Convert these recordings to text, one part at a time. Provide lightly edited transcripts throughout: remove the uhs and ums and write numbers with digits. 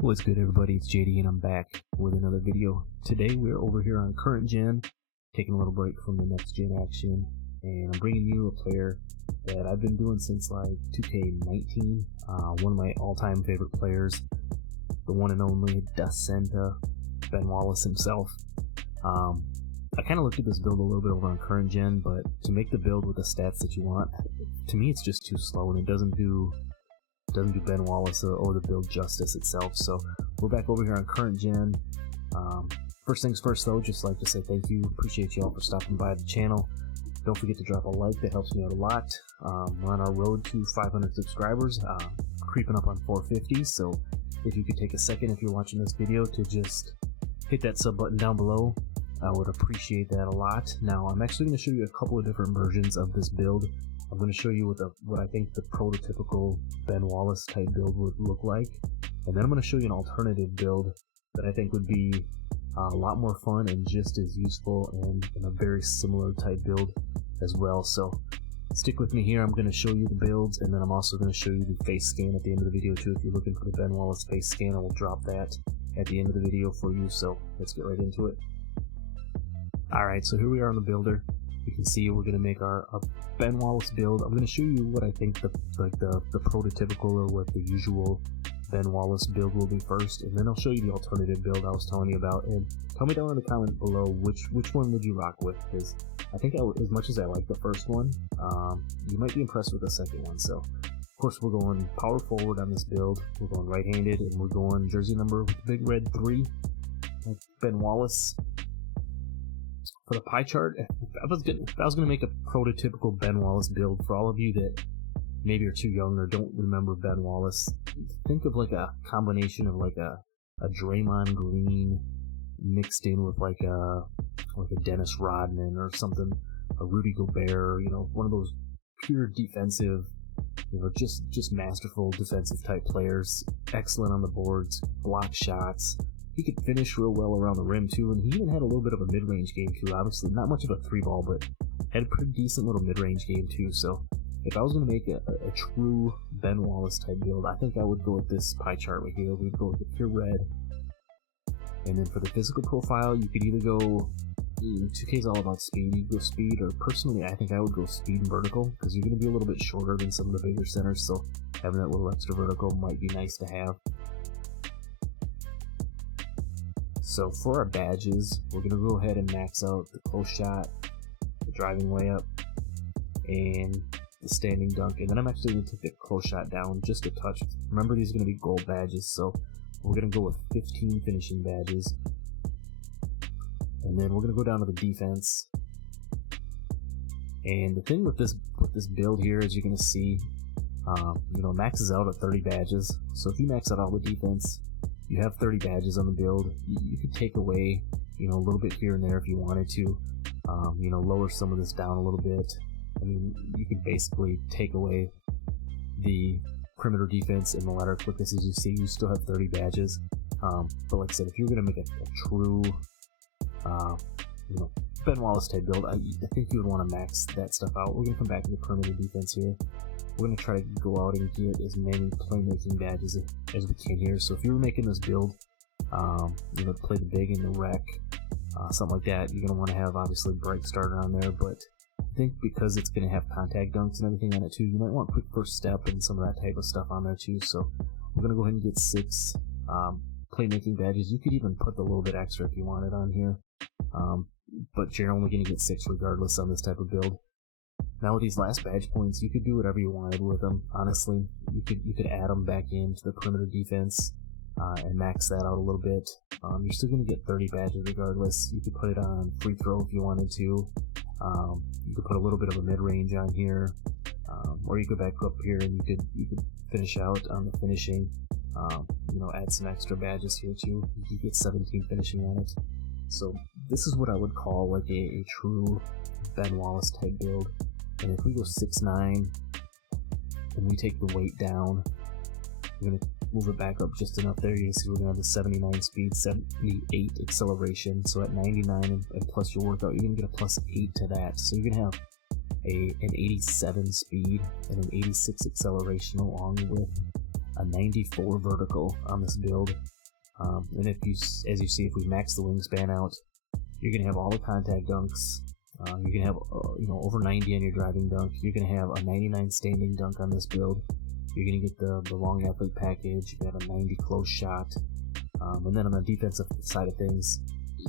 What's good, everybody? It's JD and I'm back with another video. Today we're over here on current gen, taking a little break from the next gen action, and I'm bringing you a player that I've been doing since like 2K19. One of my all-time favorite players, the one and only Dacenta, Ben Wallace himself. I kind of looked at this build a little bit over on current gen, but to make the build with the stats that you want, to me it's just too slow and it doesn't do Ben Wallace or the build justice itself. So we're back over here on current gen. First things first though, just like to say thank you, appreciate you all for stopping by the channel. Don't forget to drop a like, that helps me out a lot. We're on our road to 500 subscribers, creeping up on 450, so if you could take a second if you're watching this video to just hit that sub button down below, I would appreciate that a lot. Now I'm actually going to show you a couple of different versions of this build. I'm going to show you what I think the prototypical Ben Wallace type build would look like, and then I'm going to show you an alternative build that I think would be a lot more fun and just as useful and a very similar type build as well. So stick with me here. I'm going to show you the builds, and then I'm also going to show you the face scan at the end of the video too. If you're looking for the Ben Wallace face scan, I will drop that at the end of the video for you. So let's get right into it. Alright, so here we are on the builder. You can see we're going to make our Ben Wallace build. I'm going to show you what I think the prototypical or what the usual Ben Wallace build will be first, and then I'll show you the alternative build I was telling you about. And tell me down in the comment below which one would you rock with, because I think as much as I like the first one, you might be impressed with the second one. So of course we're going power forward on this build. We're going right-handed, and we're going jersey number with big red 3, like Ben Wallace. For the pie chart, if I was going to make a prototypical Ben Wallace build, for all of you that maybe are too young or don't remember Ben Wallace, think of like a combination of like a Draymond green mixed in with like a Dennis Rodman or something, a Rudy Gobert, one of those pure defensive, just masterful defensive type players, excellent on the boards, block shots. He could finish real well around the rim too, and he even had a little bit of a mid-range game too. Obviously not much of a 3-ball, but had a pretty decent little mid-range game too. So if I was going to make a true Ben Wallace type build, I think I would go with this pie chart right here. We'd go with the pure red, and then for the physical profile, you could either go 2K is all about speed. You go speed, or personally I think I would go speed and vertical, because you're going to be a little bit shorter than some of the bigger centers, so having that little extra vertical might be nice to have. So for our badges, we're going to go ahead and max out the close shot, the driving layup, and the standing dunk. And then I'm actually going to take the close shot down just a touch. Remember, these are going to be gold badges, so we're going to go with 15 finishing badges. And then we're going to go down to the defense. And the thing with this build here, as you're going to see, maxes out at 30 badges. So if you max out all the defense, you have 30 badges on the build. You could take away, a little bit here and there if you wanted to, lower some of this down a little bit. I mean, you could basically take away the perimeter defense in the ladder clip. This, as you see, you still have 30 badges. But like I said, if you're going to make a true, Ben Wallace type build, I think you would want to max that stuff out. We're going to come back to the perimeter defense here. We're going to try to go out and get as many playmaking badges as we can here. So if you were making this build, to play the big and the rec, something like that, you're going to want to have obviously Bright Starter on there. But I think because it's going to have contact dunks and everything on it too, you might want quick first step and some of that type of stuff on there too. So we're going to go ahead and get 6 playmaking badges. You could even put the little bit extra if you wanted on here, but you're only going to get 6 regardless on this type of build. Now with these last badge points, you could do whatever you wanted with them. Honestly, you could add them back into the perimeter defense and max that out a little bit. You're still going to get 30 badges regardless. You could put it on free throw if you wanted to. You could put a little bit of a mid-range on here, or you could back up here and you could finish out on the finishing. Add some extra badges here too. You could get 17 finishing on it. So this is what I would call like a true Ben Wallace type build. And if we go 6'9", and we take the weight down, we're going to move it back up just enough there. You can see we're going to have the 79 speed, 78 acceleration. So at 99 and plus your workout, you're going to get a plus 8 to that. So you're going to have an 87 speed and an 86 acceleration along with a 94 vertical on this build. And as you see, if we max the wingspan out, you're going to have all the contact dunks. You're going to have over 90 on your driving dunk. You're going to have a 99 standing dunk on this build. You're going to get the long athlete package. You have a 90 close shot. And then on the defensive side of things,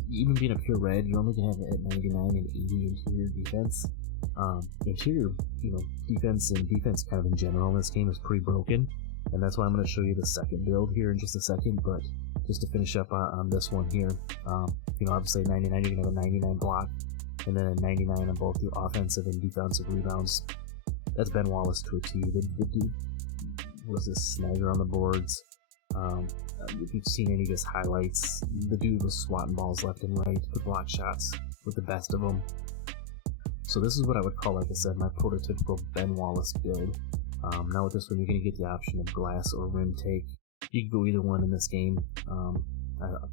even being a pure red, you're only going to have at 99 and 80 interior defense. Interior, defense and defense kind of in general in this game is pretty broken. And that's why I'm going to show you the second build here in just a second. But just to finish up on this one here, obviously 99, you're going to have a 99 block, and then a 99 on both your offensive and defensive rebounds. That's Ben Wallace to a T. The dude was a snagger on the boards. If you've seen any of his highlights, the dude was swatting balls left and right, could block shots with the best of them. So this is what I would call, like I said, my prototypical Ben Wallace build. Now with this one, you're going to get the option of glass or rim take. You can go either one in this game.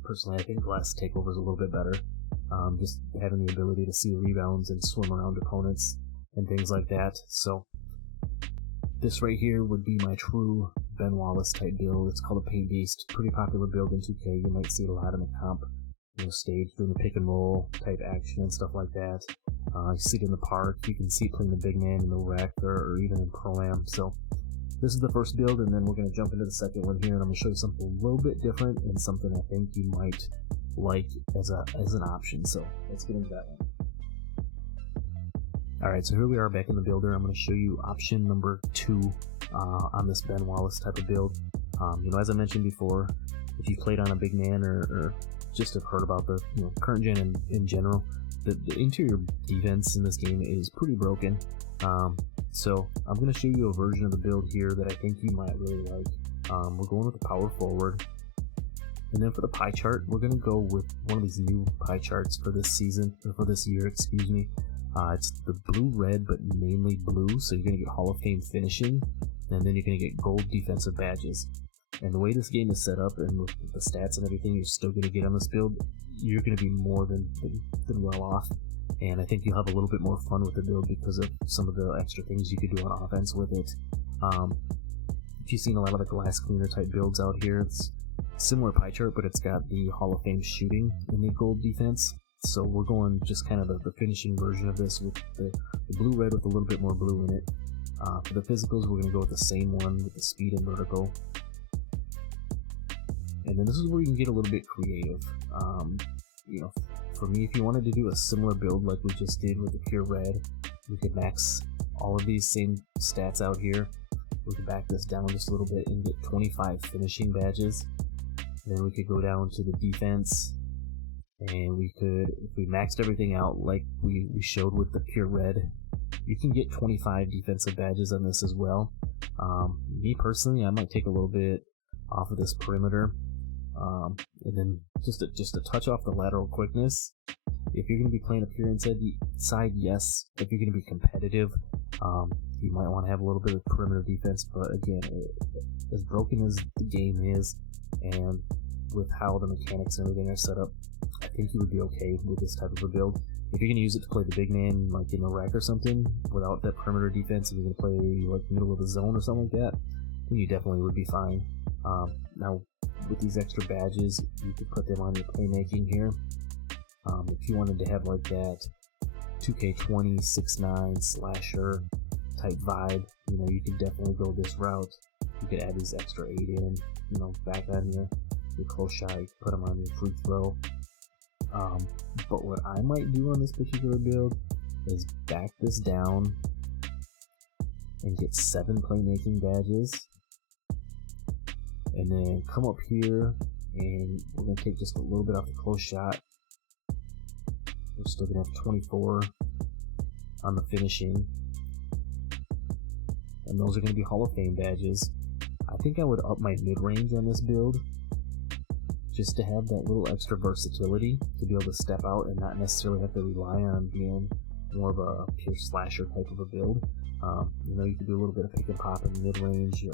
Personally, I think glass takeover is a little bit better. Just having the ability to see rebounds and swim around opponents and things like that. So this right here would be my true Ben Wallace type build. It's called a Paint Beast. Pretty popular build in 2K. You might see it a lot in the comp stage, doing the pick and roll type action and stuff like that. You see it in the park. You can see playing the big man in the rec or even in Pro-Am. So this is the first build, and then we're going to jump into the second one here, and I'm going to show you something a little bit different and something I think you might like as an option. So let's get into that one. Alright, so here we are back in the builder. I'm going to show you option number 2 on this Ben Wallace type of build. As I mentioned before, if you played on a big man or just have heard about the current gen in general, the interior defense in this game is pretty broken. So I'm going to show you a version of the build here that I think you might really like. We're going with the power forward. And then for the pie chart, we're going to go with one of these new pie charts for this season, or for this year, excuse me. It's the blue-red, but mainly blue, so you're going to get Hall of Fame finishing, and then you're going to get gold defensive badges. And the way this game is set up, and with the stats and everything you're still going to get on this build, you're going to be more than well off. And I think you'll have a little bit more fun with the build because of some of the extra things you could do on offense with it. If you've seen a lot of the glass cleaner type builds out here, it's similar pie chart, but it's got the Hall of Fame shooting in the gold defense. So we're going just kind of the finishing version of this with the blue-red with a little bit more blue in it. For the physicals, we're going to go with the same one with the speed and vertical. And then this is where you can get a little bit creative. For me, if you wanted to do a similar build like we just did with the pure red, we could max all of these same stats out here. We could back this down just a little bit and get 25 finishing badges. Then we could go down to the defense, and we could, if we maxed everything out like we showed with the pure red, you can get 25 defensive badges on this as well. Me personally, I might take a little bit off of this perimeter, and then just a touch off the lateral quickness. If you're going to be playing a pure inside side, yes. If you're going to be competitive, you might want to have a little bit of perimeter defense. But again, as broken as the game is, and with how the mechanics and everything are set up, I think you would be okay with this type of a build. If you're going to use it to play the big man, like in a rack or something, without that perimeter defense, if you're going to play like middle of the zone or something like that, then you definitely would be fine. Now, with these extra badges, you could put them on your playmaking here. If you wanted to have like that 2K20 6'9" slasher type vibe, you could definitely go this route. You could add these extra 8 in, back on your close shot, you could put them on your free throw. But what I might do on this particular build is back this down and get 7 playmaking badges, and then come up here and we're going to take just a little bit off the close shot. We're still going to have 24 on the finishing, and those are going to be Hall of Fame badges. I think I would up my mid-range on this build just to have that little extra versatility to be able to step out and not necessarily have to rely on being more of a pure slasher type of a build. You could do a little bit of pick and pop in mid-range,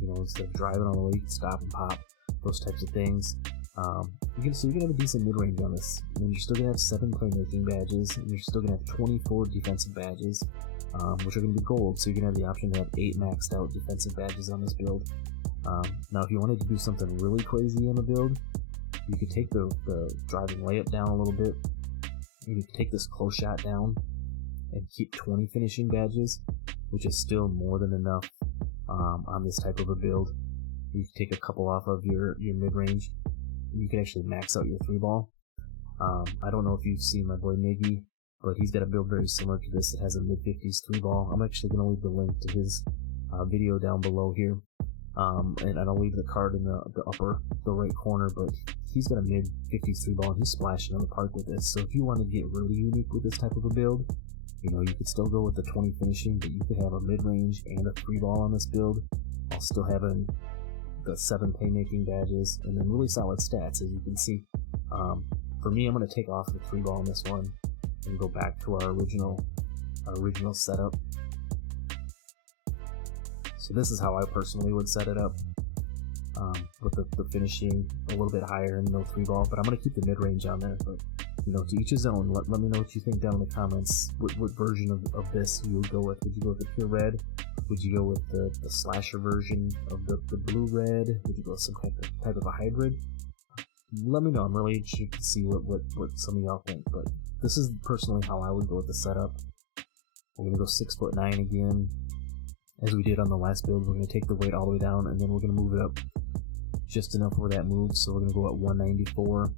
instead of driving on the way, you can stop and pop, those types of things. So you can have a decent mid-range on this, and you're still gonna have 7 playmaking badges, and you're still gonna have 24 defensive badges, which are gonna be gold. So you're gonna have the option to have 8 maxed out defensive badges on this build. Now, if you wanted to do something really crazy on the build, you could take the driving layup down a little bit, and you could take this close shot down, and keep 20 finishing badges, which is still more than enough on this type of a build. You can take a couple off of your mid-range. You can actually max out your 3-ball. I don't know if you've seen my boy Miggy, but he's got a build very similar to this. It has a mid-50s 3-ball. I'm actually going to leave the link to his video down below here. And I'll leave the card in the right corner, but he's got a mid-50s 3-ball, and he's splashing on the park with this. So if you want to get really unique with this type of a build, you could still go with the 20 finishing, but you could have a mid-range and a 3-ball on this build, while still having the 7 playmaking badges, and then really solid stats, as you can see. For me, I'm going to take off the 3-ball on this one, and go back to our original setup. So this is how I personally would set it up, with the finishing a little bit higher and no 3-ball, but I'm going to keep the mid-range on there. But to each his own. Let me know what you think down in the comments. What version of this you would go with? Would you go with the pure red? Would you go with the slasher version of the blue red? Would you go with some type of a hybrid? Let me know. I'm really interested to see what some of y'all think. But this is personally how I would go with the setup. We're gonna go 6'9" again, as we did on the last build. We're gonna take the weight all the way down, and then we're gonna move it up just enough where that moves. So we're gonna go at 194.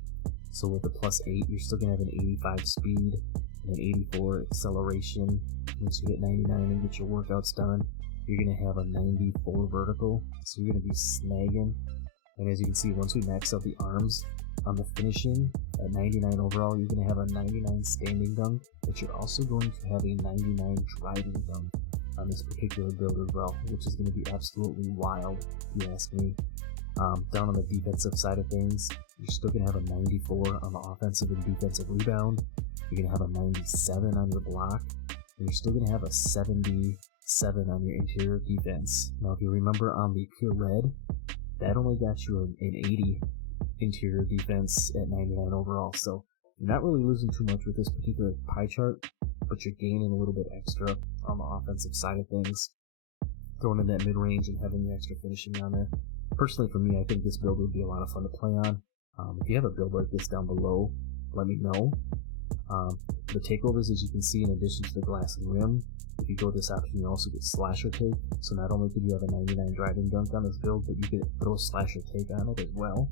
So with the +8, you're still gonna have an 85 speed and an 84 acceleration. Once you hit 99 and get your workouts done, you're gonna have a 94 vertical. So you're gonna be snagging. And as you can see, once we max out the arms on the finishing at 99 overall, you're gonna have a 99 standing dunk, but you're also going to have a 99 driving dunk on this particular build as well, which is gonna be absolutely wild, if you ask me. Down on the defensive side of things, you're still going to have a 94 on the offensive and defensive rebound. You're going to have a 97 on your block. And you're still going to have a 77 on your interior defense. Now, if you remember on the pure red, that only got you an 80 interior defense at 99 overall. So you're not really losing too much with this particular pie chart, but you're gaining a little bit extra on the offensive side of things, throwing in that mid-range and having the extra finishing on there. Personally, for me, I think this build would be a lot of fun to play on. If you have a build like this down below, let me know. The takeovers, as you can see, in addition to the glass and rim, if you go this option, you also get slasher take. So not only could you have a 99 driving dunk on this build, but you could throw a slasher take on it as well.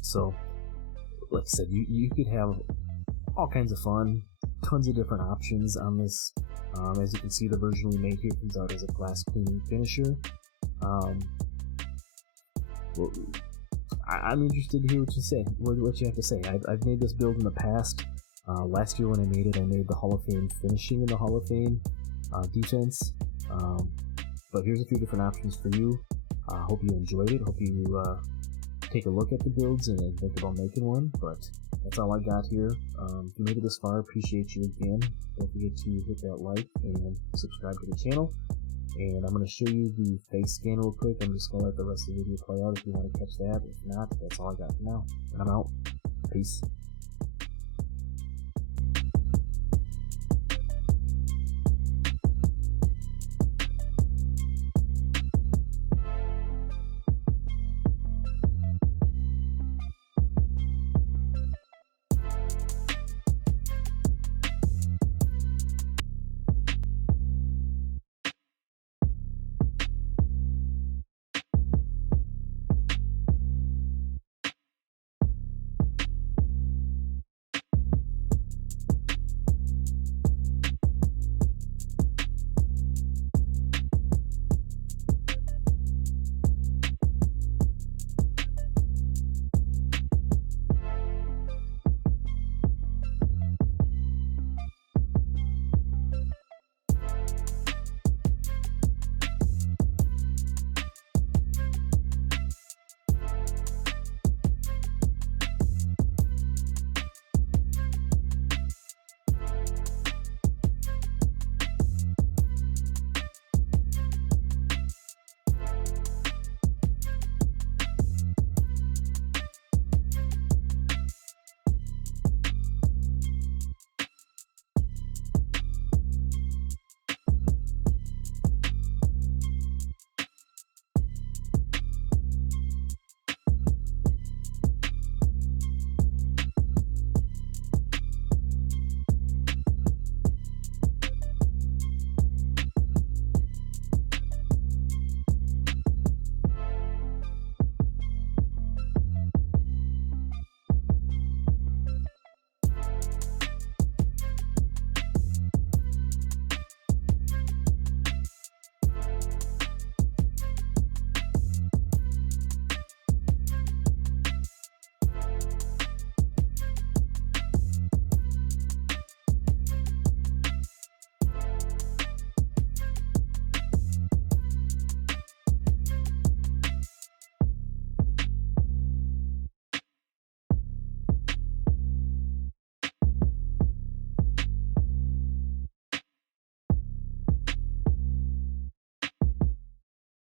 So, like I said, you could have all kinds of fun, tons of different options on this. As you can see, the version we made here comes out as a glass cleaning finisher. Well, I'm interested to hear what you say. What you have to say. I've made this build in the past. Last year when I made it, I made the Hall of Fame finishing and the Hall of Fame defense. But here's a few different options for you. Hope you enjoyed it. Hope you take a look at the builds and think about making one. But that's all I got here. If you made it this far, appreciate you again. Don't forget to hit that like and subscribe to the channel. And I'm going to show you the face scan real quick. I'm just going to let the rest of the video play out if you want to catch that. If not, that's all I got for now. And I'm out. Peace.